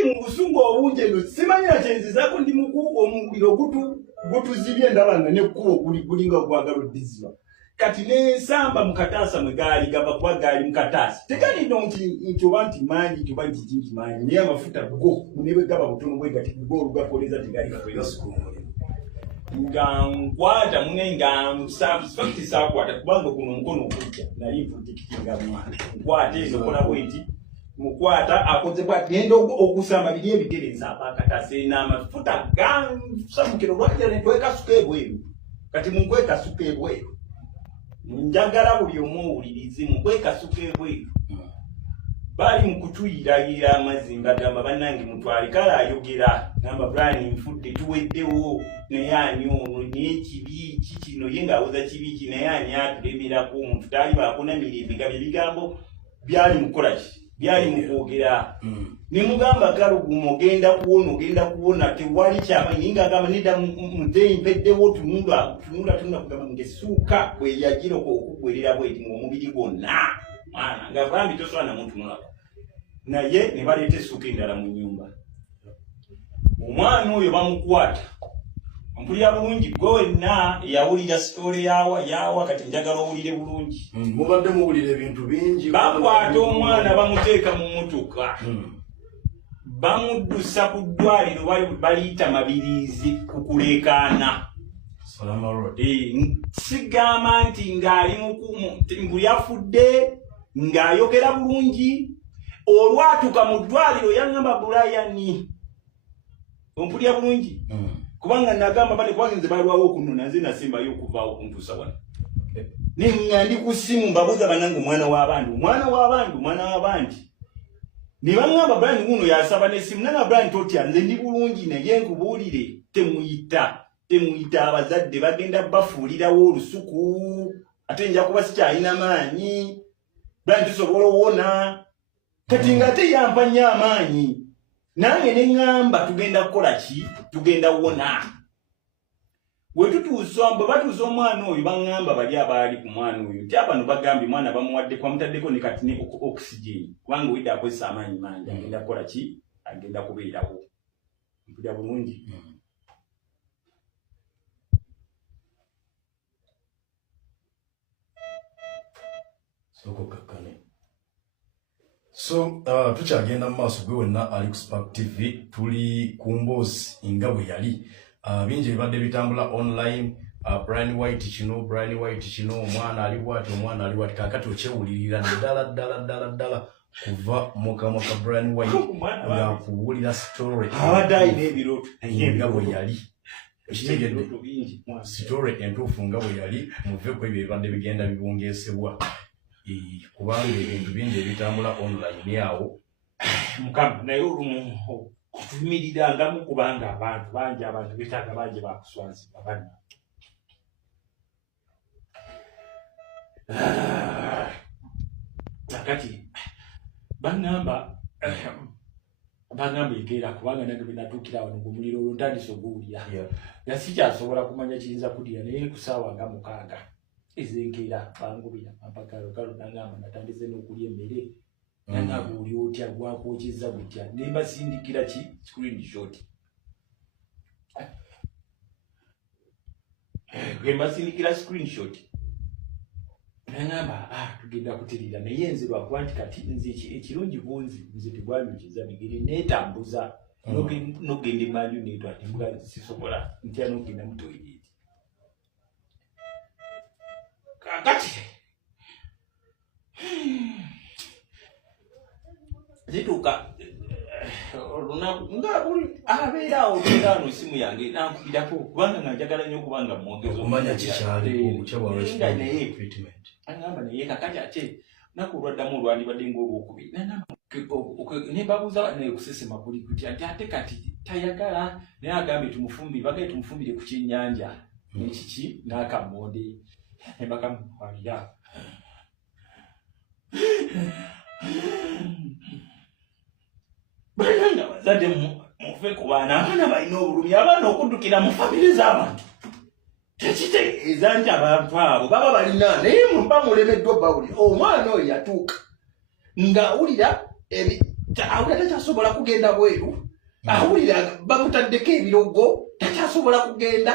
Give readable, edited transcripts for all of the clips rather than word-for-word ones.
Kati mu busungu obungi eno simanyira kyenzizako ndi muku omuliro gutuzibye ndabanga nekkubo gulinga gwagala oddiziba. Kati n'ensamba mu kataasa mwe gaali gava kuba gaali mu kataasa. Tegalina nti oba nti maanyi nti oba nti kingi maanyi naye amafuta go ne bwe gaba butono bwe gati go olugakoleza tegali gakolera sikumuli. Nga nkwata mune nga nsafiti saakwata kubanga kuno omukono okujja nali nfutikiti nga mwana. Nkwata ezo kola bwenti mukwata akoze bwati ngenda okusamba biri ebigere nsamba akataasa n'amafuta gansamukiro lwajja ne twekasuka ebweru. Kati munkwekasuka ebweru. Njagala buli omu owulirize munkwekasuka ebweru. Bali mukutuyirayira amazimba gamba bannange mutwale kale ayogera gamba Brian nfudde tuweddewo naye ani ono n'ekibi kikino ye ng'awoza kibi ki naye ani atulemerako omuntu taali baakona mirembe nga byebigambo byali mukola ki byali mukwogera. Ne mugamba Kalugumo ogenda kuwona tewali kyamanyi ng'agamba nedda muzeeyi mpeddewo tunula kugamba ng'essuuka bwe yagira okugwerera bweti ng'omubiri gwonna mwana nga bambi tosobola namutunulako. Naye ne baleeta essuuka endala mu nnyumba. Omwana oyo bamukwata mpulira bulungi gwe wenna yawulira sitole yawa kati njagala owulire bulungi. Mubadde muwulira ebintu bingi. Bakwata omwana bamuteeka mu mmotoka bamuddusa ku ddwaliro baliyita Mabirizi kukuleekaana. Sigamba nti ng'ali buli afudde ng'ayogera bulungi olwatuka mu ddwaliro yaŋŋamba Brian ompulira bulungi kubanga nagamba bane kwagenze balwawo okunona nze nasembayo okuvaawo okuntuusa wano. Nenga ndi ku ssimu mbabuuza bannange omwana w'abandi ne baŋŋamba Brian guno yasaba n'essimu nanga Brian totya nze ndi bulungi naye nkubuulire temuyita abazadde bagenda bafuulirawo olusuku ate nja kuba sikyalina maanyi. Brian tusobola owona kati ng'ate yampa nnyo amaanyi nange ne ŋŋamba tugenda kukola ki tugenda wona. Bwe batuusa omwana oyo baŋŋamba bali abaali ku mwana oyo nti abano bagambye mwana bamuwaddeko bamutaddeko ne kati ne oxygen kubanga owedde akozesa amaanyi mangi agenda kukola ki agenda kubeerawo. Mpulira bulungi. So tukyagenda mu maaso gwe wenna ali ku Spark TV tuli ku mboozi nga bwe yali bingi ebibadde bitambula online. Brian White kino omwana ali bwati kakati okyewulirira ddala kuva mu kamwa ka Brian White nga kuwulira story abadde alina ebirooto nga bwe yali kitegedde story entuufu nga bwe yali muve ku ebyo ebibadde bigenda bibungeesebwa. Kubanga ebintu bingi ebitambula online awo mukama naye olumu okuvumirirangamu kubanga abantu betaaga bangi bakuswazibwa banna. Nakati baŋŋamba ekeera kubanga nange bwe natuukira wano ng'omuliro olwo ntandise oguwulira nga sikyasobola kumanya kiyinza kudira naye ku ssaawa nga 6 ez'enkeera bangubira ampakalo nangamba natandise n'okulya emmere nangamba oli otya gwakwokeza gutya ne mbasindikira ki screenshot gwe mbasindikira screenshot nangamba tugenda kutirira naye nze lwakuba nti kati nze ekirungi bunzi nze tegwanyukiza bigere neetambuza nogenda emanju neetwa ati mbwa sisobola ntya nogenda mu toilet. Kakati zituuka olunaku nga buli abeeraawo teeraano essimu yange nankubirako kubanga nga njagala nnyo okubanga mwongezo omanya kikyaliwo naye aŋŋamba naye kakati ate naku olwaddamu olwandibadde ng'olwokubiri ne babuuza nekusesema buli kutya nti ate kati tayagala naye agambye tumufumbire ku kyennyanja nekiki n'akammonde ne bakamuwalira. Bannanga bazadde mufe ku abaana balina obulumi abaana okuddukira mu famire z'abantu tekitegeeza nti abantu abo baba balina naye muba mulemeddwa bawulira omwana oyo yatuuka ng'awulira awulira takyasobola kugenda bweru awulira bamutaddeko ebirogo takyasobola kugenda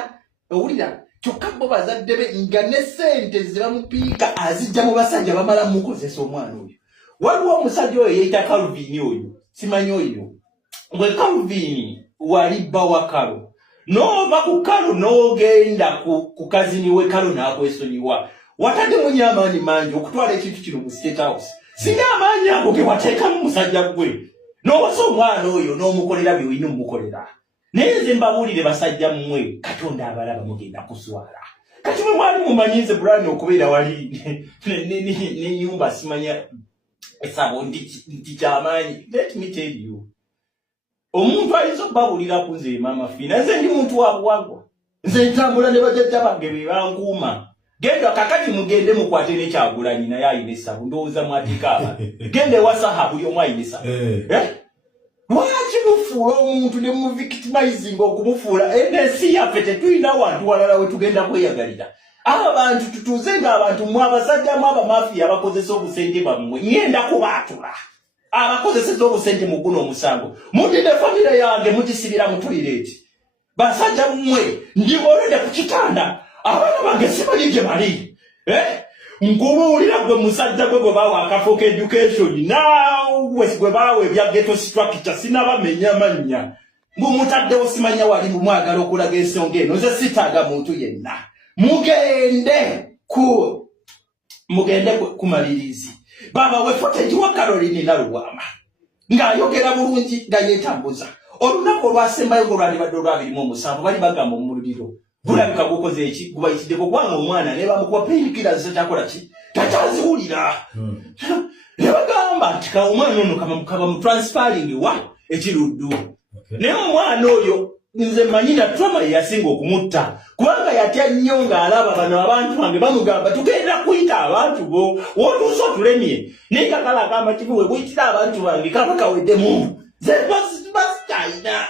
owulira kyokka bo bazadde be nga ne ssente ze bamupiika azijja mu basajja bamala mukozesa omwana oyo waliwo omusajja oyo yeeyita Calvin oyo simanyi oyo bwe Calvin wali bba wa Kalo n'ova ku Kalo n'ogenda ku kazini we Kalo n'akwesonyiwa wataddemu nnyo amaanyi mangi okutwala ekintu kino mu State House singa amaanyi ago ge wateekamu musajja gwe n'owasa omwana oyo n'omukolera by'olina omukolera naye nze mbabuulire basajja mmwe Katonda abalaba mugenda kuswala kati bwe mwali mumanyize Brian okubeera wali n'ennyumba simanya esabo nti kyamaanyi. Let me tell you, omuntu ayinza okubabuulira ku nze Mama Fina, nze ndi muntu wa buwangwa, nze ntambula ne bajjajja bange be bankuuma. Genda kakati mugende mukwate ne Kyagulanyi naye ayina esabo ndowooza mwatika aba gende wasaha buli omu ayina esabo lwaki mufuula omuntu ne muvictimizing okumufuula ensi yaffe tetulina wantu walala we tugenda kweyagalira abantu tutuuze ng'abantu mwe abasajja mu abamafiya abakozesa obusente bammwe ngenda kubaatula abakozeseza obusente mu guno omusango mutide famire yange mugisibira mu toilet basajja mmwe ndibolede ku kitanda abaana bange simanyi gye bali nkubuulira gwe musajja gwe baawa akafo ka education naawe gwe baawa ebya ghetto structure sinabamenya mannya ng'omutaddewo simanya wali mwagala okulaga ensonga eno nze sitaaga muntu yenna mugende kumalirizi baba we footage wa Caroline Naluwama ng'ayogera bulungi nga yeetambuza olunaku olwasembayo ng'olwandibadde olwabirimu omusanvu bali bagamba omululiro gulabika gukoze eki gubayitiddeko kubanga omwana ne bamukuba painkillers takyakola ki takyaziwulira ne bagamba nti omwana ono kaba mu transferring wa ekiruddu naye omwana oyo nze manyina trauma yasinga okumutta kubanga yatya nnyo ng'alaba bano abantu bange bamugamba tugenda kuyita abantu bo wotuusa otulemye naye kakala agamba kibuwe buyitira abantu bange kaba kaweddemu ze basitalina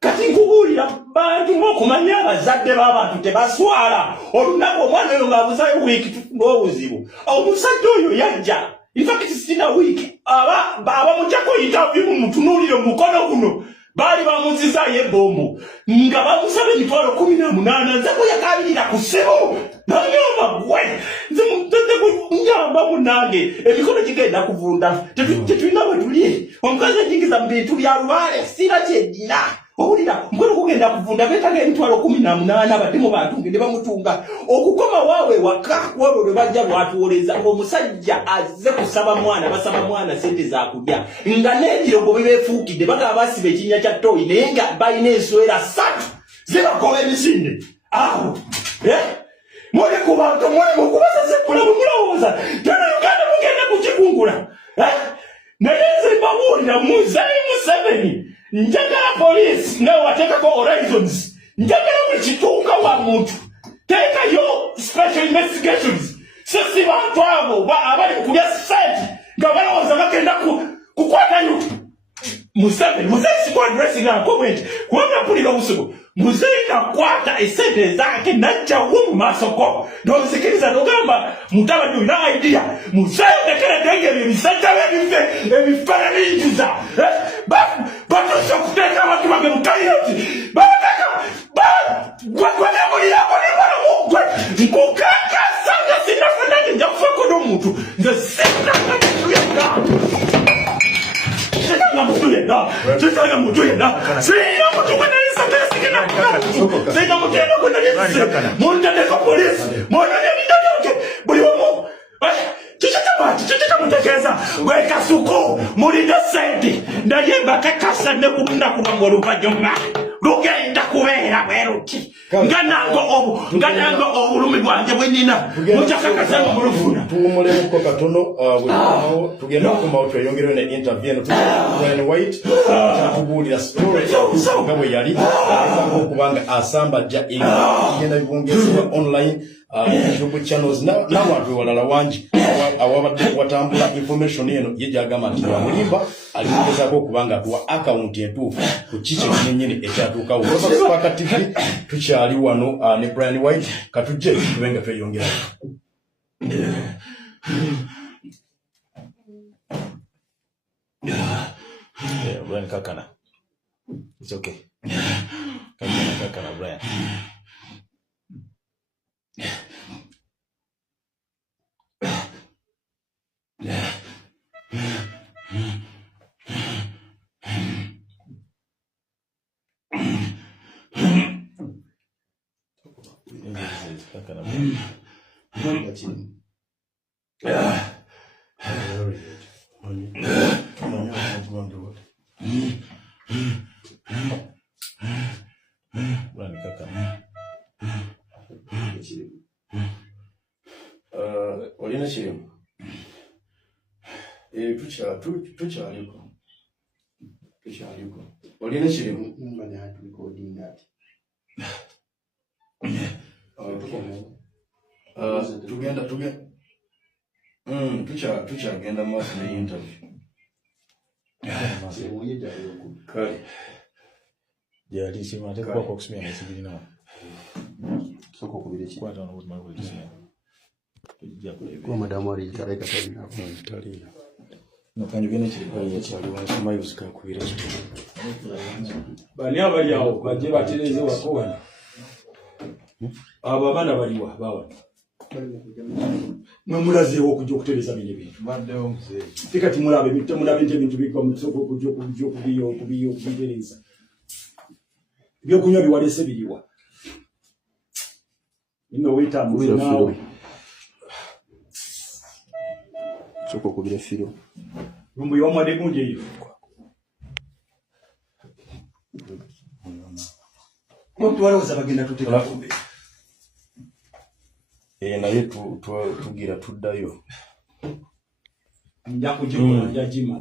kati nkubuulira bantu ng'okumanya abazadde b'abantu tebaswala olunaku omwana oyo ng'abuzayo wiiki tufuna obuzibu omusajja oyo yajja infakiti sina wiiki abamujjako interview mutunuulire mukono guno baali bamuzizayo ebbombo nga bamusaba emitwalo 18 nze kuyakabirira ku ssebo nanyamba gwe nze nyamba munange emikono gigenda kuvunda tetulina bwe tuli omukazi enjingiza mu bintu bya lwale sina kyeddina owulira mukono kugenda kuvunda beetaga emitwalo 18 abadde mu bantu ngende bamutunga okukoma waawe waka wabo lwe bajja lwatuwoleza omusajja azze kusaba mwana basaba mwana sente za kulya nga n'ebirogo bibeefuukidde bagaba basiba ekinnya kya ttooyi naye nga balina enswera 3 zibakola emisinde awo muli ku bantu muli mukubasasekula bwe mulowooza tena Uganda mugenda kukikungula naye nze mbabuulira Muzeeyi Museveni njagala police nga wateekako horizons njagala buli kituuka wa muntu teekayo special investigations so si bantu abo abali kulya sente nga balowooza bagenda kukwatayo Museveni sikuadressing na comment kubanga mpulira obusigo Muzeeyi nakwata esente zake najjawo mu maaso go n'ozikiriza n'ogamba mutabani olina idea Muzeeyi otekeredde ebyo ebisajja ebifaananyiza batuuse okuteeka abantu bange mu toyileti babateka gwebulirako nebalagwe nkukakasa nga sinafanange nja kufako n'omuntu nze sitanga muntu yenna sitanga muntu yenna sirina muntu sina mutenda kwenalise muntendeko polisi mwonanya bidabyoke buli omu kikitamutegeeza bwekasuku mulina sente naye bakakasa ne kulunaku lwammwe oluvanyuma lugenda kubeera bwe luti nga nange obulumi bwange bwe nnina mukyakakasanga mulufuna tuwumulemuko katono tugenda okumawo tweyongereyo ne interview eno Brian White kyatubuulira story nga bwe yali ayinza okubanga asambajja egenda bibungezebwa online YouTube channels n'abantu ewalala wangi awabadde watambula information eno ye gyagamba nti bamulimba alimugezaako okubanga atuwa account entuufu ku kiki kinyenyini ekyatuukawo Spark TV tukyali wano ne Brian White katujje tube nga tweyongerayo Brian Kakana. It's okay. Kakana, Brian. Kakana, olina kirimu tukyaliko olina kirimu tukyagenda mu maaso ne interview kale yali sima tekwa kwa kusimia na sibili na soko kubire ki kwata na wote mako kusimia kwa madamu ali tareka tali tali no kanyo gene kiri kwa yali wanasoma yusika kubire ki bani abali awo baje batereze wakobana abo abana baliwa bawa mulazeewo okujja okutereza bino ebintu baddewo mzee fikati mulabe nti ebintu bigwa mu soko okujja okubitereza ebyokunywa biwalese biriwa ino wetambuze naawe soko kubire firo rumbu y'omwadde gundi eyo omuntu walowooza bagenda tuteeka kumbe naye tugira tuddayo nja kugikola njagima